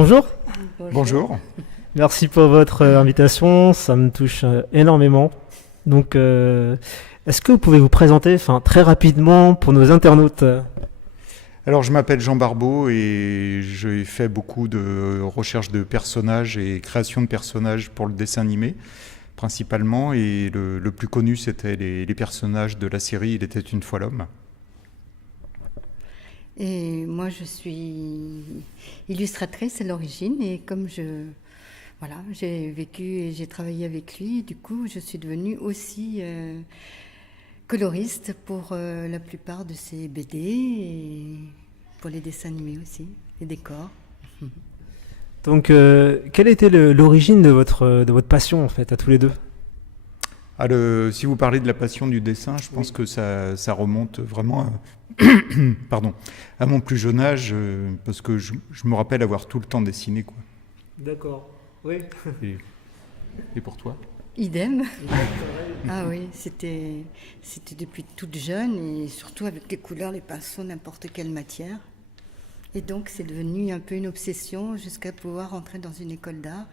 Bonjour. Bonjour. Merci pour votre invitation, ça me touche énormément. Donc, est-ce que vous pouvez vous présenter très rapidement pour nos internautes? Alors, je m'appelle Jean Barbeau et j'ai fait beaucoup de recherche de personnages et création de personnages pour le dessin animé, principalement. Et le plus connu, c'était les personnages de la série Il était une fois l'homme. Et moi, je suis illustratrice à l'origine et comme j'ai vécu et j'ai travaillé avec lui, du coup, je suis devenue aussi coloriste pour la plupart de ses BD et pour les dessins animés aussi, les décors. Donc, quelle était l'origine de votre passion, en fait, à tous les deux? Si vous parlez de la passion du dessin, je pense que ça remonte vraiment à mon plus jeune âge, parce que je me rappelle avoir tout le temps dessiné, quoi. D'accord, oui. Et pour toi? Idem. Ah oui, c'était depuis toute jeune et surtout avec les couleurs, les pinceaux, n'importe quelle matière. Et donc c'est devenu un peu une obsession jusqu'à pouvoir entrer dans une école d'art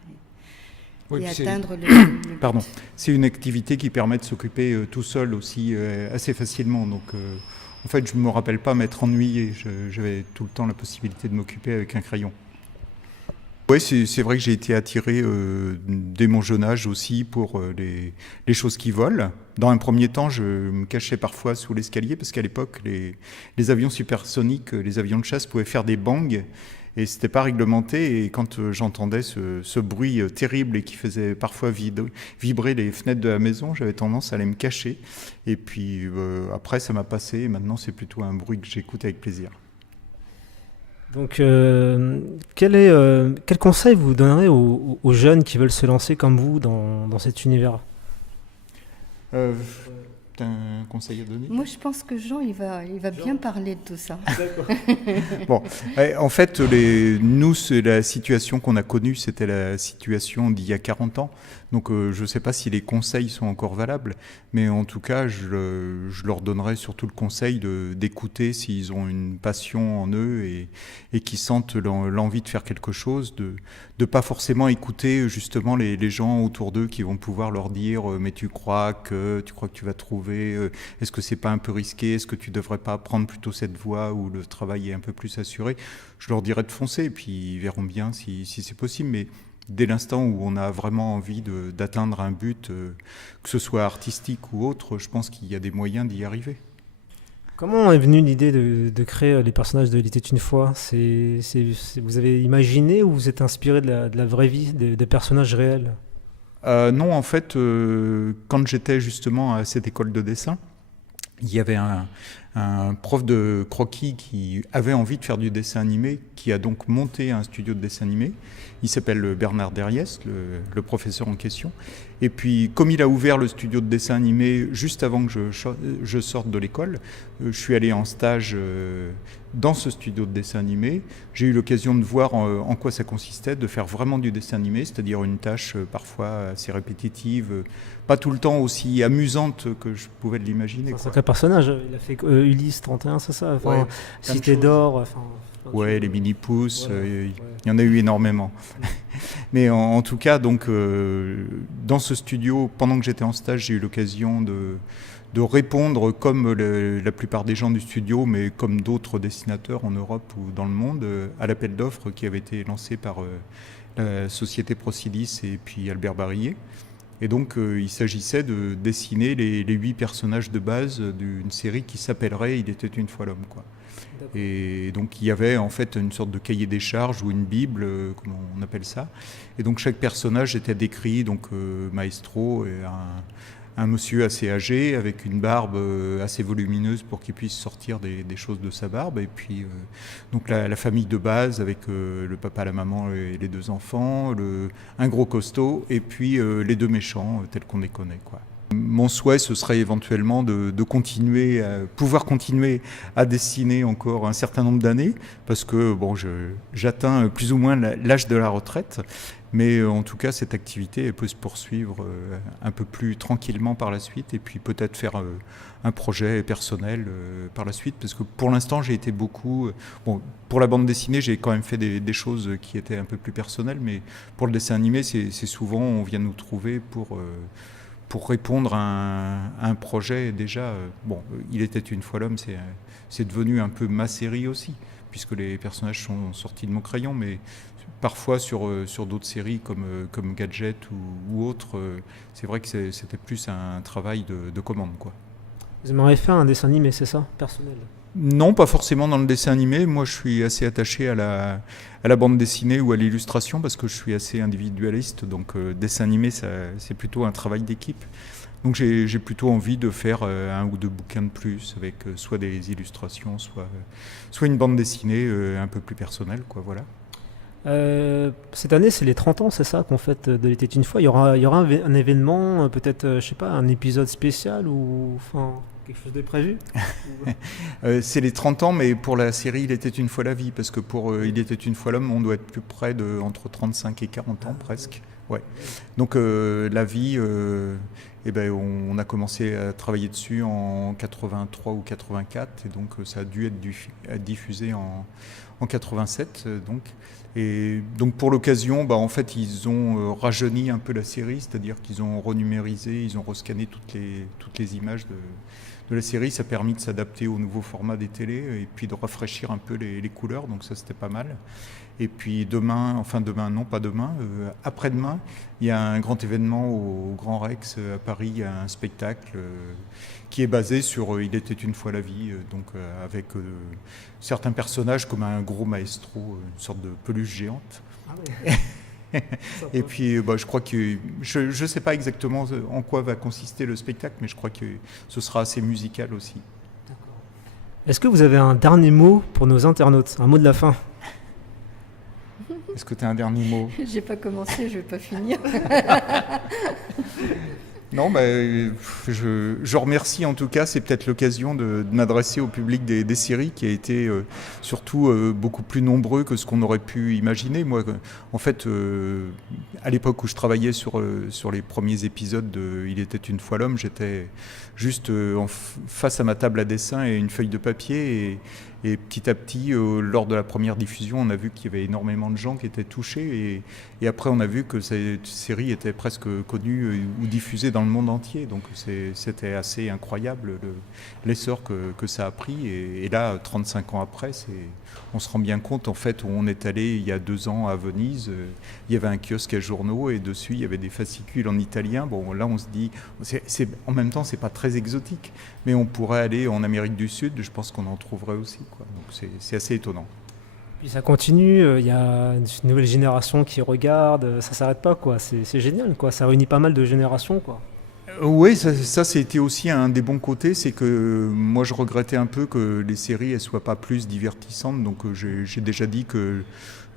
et atteindre le Pardon. C'est une activité qui permet de s'occuper tout seul aussi assez facilement. Donc en fait, je ne me rappelle pas m'être ennuyé. J'avais tout le temps la possibilité de m'occuper avec un crayon. Oui, c'est vrai que j'ai été attiré dès mon jeune âge aussi pour les choses qui volent. Dans un premier temps, je me cachais parfois sous l'escalier parce qu'à l'époque, les avions supersoniques, les avions de chasse pouvaient faire des bangs et c'était pas réglementé. Et quand j'entendais ce bruit terrible et qui faisait parfois vibrer les fenêtres de la maison, j'avais tendance à aller me cacher. Et puis après, ça m'a passé. Et maintenant, c'est plutôt un bruit que j'écoute avec plaisir. Donc, quel conseil vous donnerez aux jeunes qui veulent se lancer comme vous dans cet univers? T'as un conseil à donner? Moi, je pense que Jean, il va bien parler de tout ça. D'accord. Bon, en fait, nous, la situation qu'on a connue, c'était la situation d'il y a 40 ans. Donc, je ne sais pas si les conseils sont encore valables, mais en tout cas, je leur donnerais surtout le conseil d'écouter s'ils ont une passion en eux et qui sentent l'envie de faire quelque chose, de ne pas forcément écouter justement les gens autour d'eux qui vont pouvoir leur dire mais tu crois que tu vas trouver, est-ce que c'est pas un peu risqué, est-ce que tu devrais pas prendre plutôt cette voie où le travail est un peu plus assuré. Je leur dirais de foncer et puis ils verront bien si c'est possible, mais dès l'instant où on a vraiment envie d'atteindre un but, que ce soit artistique ou autre, je pense qu'il y a des moyens d'y arriver. Comment est venue l'idée de créer les personnages de Il était une fois? Vous avez imaginé ou vous êtes inspiré de la vraie vie, des personnages réels? Non, en fait, quand j'étais justement à cette école de dessin, il y avait un prof de croquis qui avait envie de faire du dessin animé, qui a donc monté un studio de dessin animé. Il s'appelle Bernard Derriès, le professeur en question. Et puis, comme il a ouvert le studio de dessin animé juste avant que je sorte de l'école, je suis allé en stage dans ce studio de dessin animé. J'ai eu l'occasion de voir en quoi ça consistait, de faire vraiment du dessin animé, c'est-à-dire une tâche parfois assez répétitive, pas tout le temps aussi amusante que je pouvais l'imaginer. C'est un sacré personnage. Il a fait Ulysse 31, c'est ça, ouais, Cité d'Or. Ouais, les mini-pousses, il y en a eu énormément. Mais en tout cas, donc, dans ce studio, pendant que j'étais en stage, j'ai eu l'occasion de répondre comme la plupart des gens du studio, mais comme d'autres dessinateurs en Europe ou dans le monde, à l'appel d'offres qui avait été lancé par la société Procilis et puis Albert Barillet. Et donc, il s'agissait de dessiner les 8 personnages de base d'une série qui s'appellerait Il était une fois l'homme, quoi. Et donc, il y avait en fait une sorte de cahier des charges ou une bible, comme on appelle ça. Et donc, chaque personnage était décrit, donc Maestro, un monsieur assez âgé, avec une barbe assez volumineuse pour qu'il puisse sortir des choses de sa barbe. Et puis, donc la famille de base avec le papa, la maman et les 2 enfants, un gros costaud, et puis les 2 méchants, tels qu'on les connaît, quoi. Mon souhait, ce serait éventuellement de pouvoir continuer à dessiner encore un certain nombre d'années, parce que bon, j'atteins plus ou moins l'âge de la retraite, Mais en tout cas, cette activité elle peut se poursuivre un peu plus tranquillement par la suite et puis peut-être faire un projet personnel par la suite. Parce que pour l'instant, j'ai été beaucoup... bon, pour la bande dessinée, j'ai quand même fait des choses qui étaient un peu plus personnelles, mais pour le dessin animé, c'est souvent, on vient nous trouver pour répondre à un projet déjà. Bon, Il était une fois l'homme, c'est devenu un peu ma série aussi, puisque les personnages sont sortis de mon crayon, mais parfois sur d'autres séries comme Gadget ou autres, c'est vrai que c'était plus un travail de commande, quoi. Vous m'auriez fait un dessin animé, c'est ça, personnel? Non, pas forcément dans le dessin animé. Moi, je suis assez attaché à la bande dessinée ou à l'illustration parce que je suis assez individualiste. Donc, dessin animé, c'est plutôt un travail d'équipe. Donc, j'ai plutôt envie de faire un ou deux bouquins de plus avec soit des illustrations, soit une bande dessinée un peu plus personnelle, quoi, voilà. Cette année, c'est les 30 ans, c'est ça, qu'on fête de l'été une fois. Il y aura un événement, peut-être, je sais pas, un épisode spécial ou enfin quelque chose de prévu? C'est les 30 ans, mais pour la série Il était une fois la vie, parce que pour Il était une fois l'homme, on doit être plus près de entre 35 et 40 ans presque. Ouais. Donc la vie, eh ben, on a commencé à travailler dessus en 83 ou 84, et donc ça a dû être diffusé en 87. Donc. Et donc pour l'occasion, en fait, ils ont rajeuni un peu la série, c'est-à-dire qu'ils ont renumérisé, ils ont rescanné toutes les images de la série. Ça a permis de s'adapter au nouveau format des télés et puis de rafraîchir un peu les couleurs, donc ça c'était pas mal. Et puis après-demain, il y a un grand événement au Grand Rex à Paris, il y a un spectacle qui est basé sur Il était une fois la vie, donc avec certains personnages comme un gros maestro, une sorte de peluche géante. Ah ouais. Et puis je crois que je ne sais pas exactement en quoi va consister le spectacle, mais je crois que ce sera assez musical aussi. D'accord. Est-ce que vous avez un dernier mot pour nos internautes, un mot de la fin? Est-ce que tu as un dernier mot? J'ai pas commencé, je vais pas finir. Non, je remercie en tout cas. C'est peut-être l'occasion de m'adresser au public des séries qui a été surtout beaucoup plus nombreux que ce qu'on aurait pu imaginer. Moi, en fait, à l'époque où je travaillais sur les premiers épisodes de Il était une fois l'homme, j'étais juste face à ma table à dessin et une feuille de papier. Et petit à petit, lors de la première diffusion, on a vu qu'il y avait énormément de gens qui étaient touchés. Et après, on a vu que cette série était presque connue ou diffusée dans le monde entier. Donc c'était assez incroyable l'essor que ça a pris. Et là, 35 ans après, on se rend bien compte, en fait, où on est allé il y a 2 ans à Venise. Il y avait un kiosque à journaux et dessus, il y avait des fascicules en italien. Bon, là, on se dit, en même temps, c'est pas très exotique. Mais on pourrait aller en Amérique du Sud, je pense qu'on en trouverait aussi, quoi. Donc c'est assez étonnant. Puis ça continue, il y a une nouvelle génération qui regarde, ça s'arrête pas, quoi. C'est génial, quoi. Ça réunit pas mal de générations, quoi. Oui, ça c'était aussi un des bons côtés, c'est que moi je regrettais un peu que les séries ne soient pas plus divertissantes, donc j'ai déjà dit que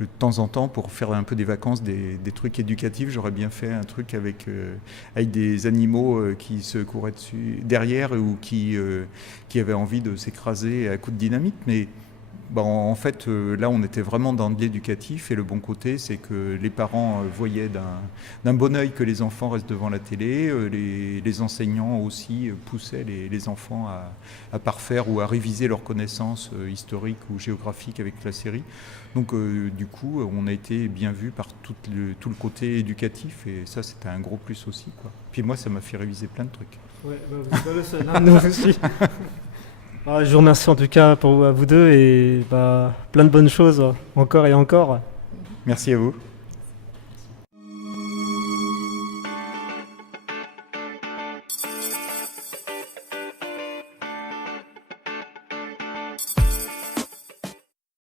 de temps en temps, pour faire un peu des vacances, des trucs éducatifs, j'aurais bien fait un truc avec des animaux qui se couraient derrière ou qui avaient envie de s'écraser à coups de dynamite, mais en fait, là, on était vraiment dans de l'éducatif et le bon côté, c'est que les parents voyaient d'un bon œil que les enfants restent devant la télé. Les enseignants aussi poussaient les enfants à parfaire ou à réviser leurs connaissances historiques ou géographiques avec la série. Donc, du coup, on a été bien vu par tout le côté éducatif et ça, c'était un gros plus aussi, quoi. Puis moi, ça m'a fait réviser plein de trucs. Ouais, vous n'êtes pas le seul, hein, nous aussi. Je vous remercie en tout cas à vous deux et plein de bonnes choses encore et encore. Merci à vous.